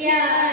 Yeah.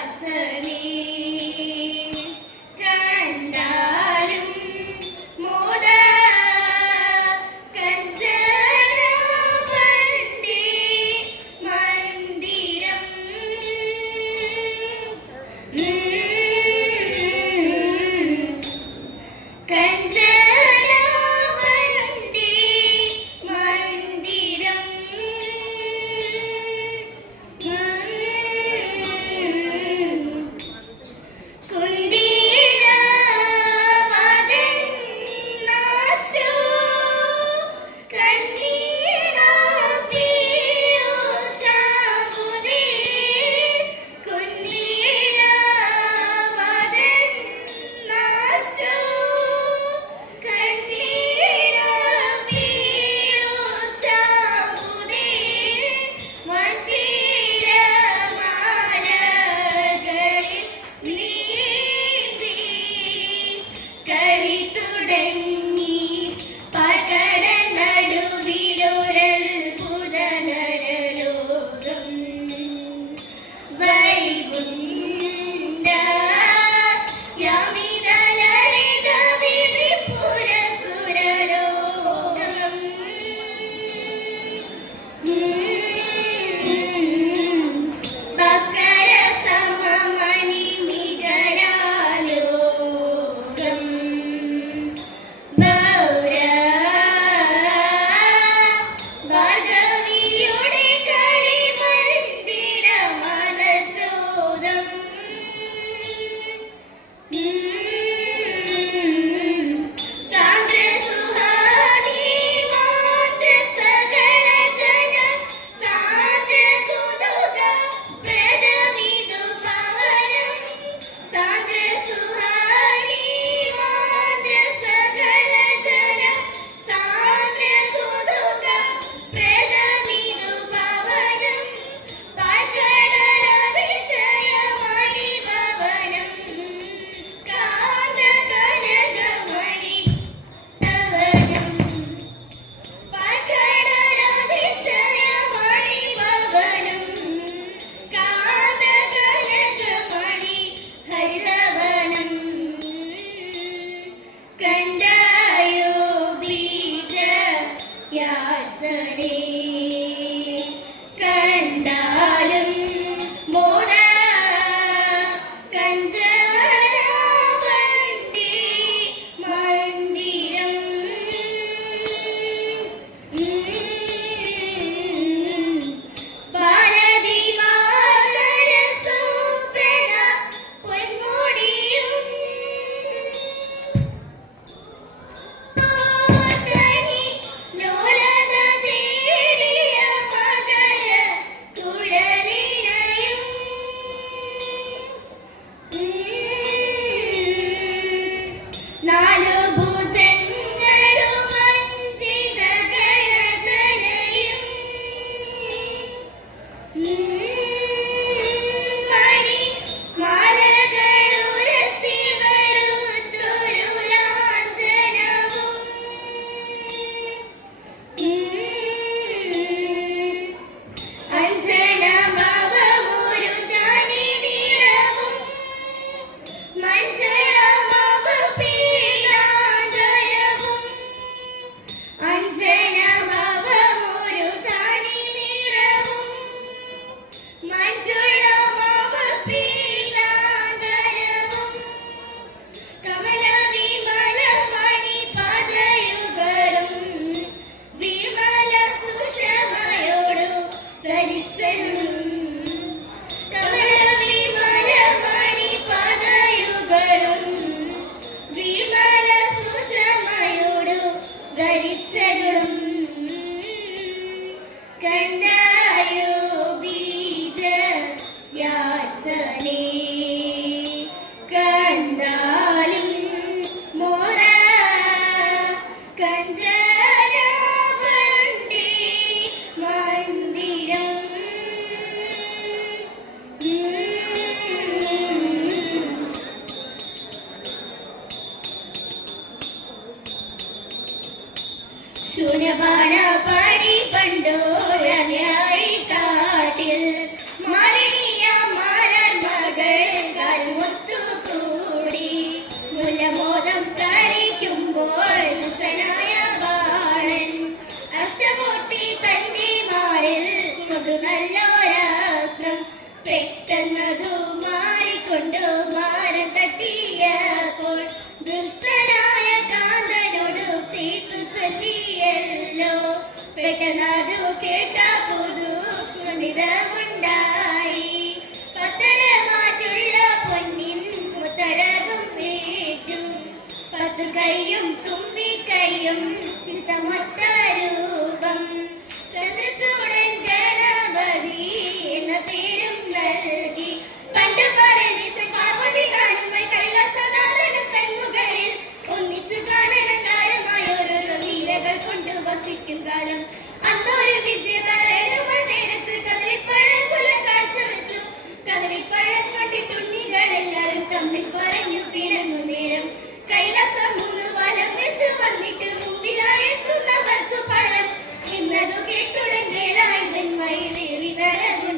തമ്മിൽ പറഞ്ഞു പിണങ്ങു നേരം. കൈലാസം മൂന്ന് വലം വെച്ച് വന്നിട്ട് മുമ്പിലായെത്തുന്നവർക്കു പഴം. എന്നതു കേട്ടുടങ്ങേലായുധൻ മയിലേറി നരകുണ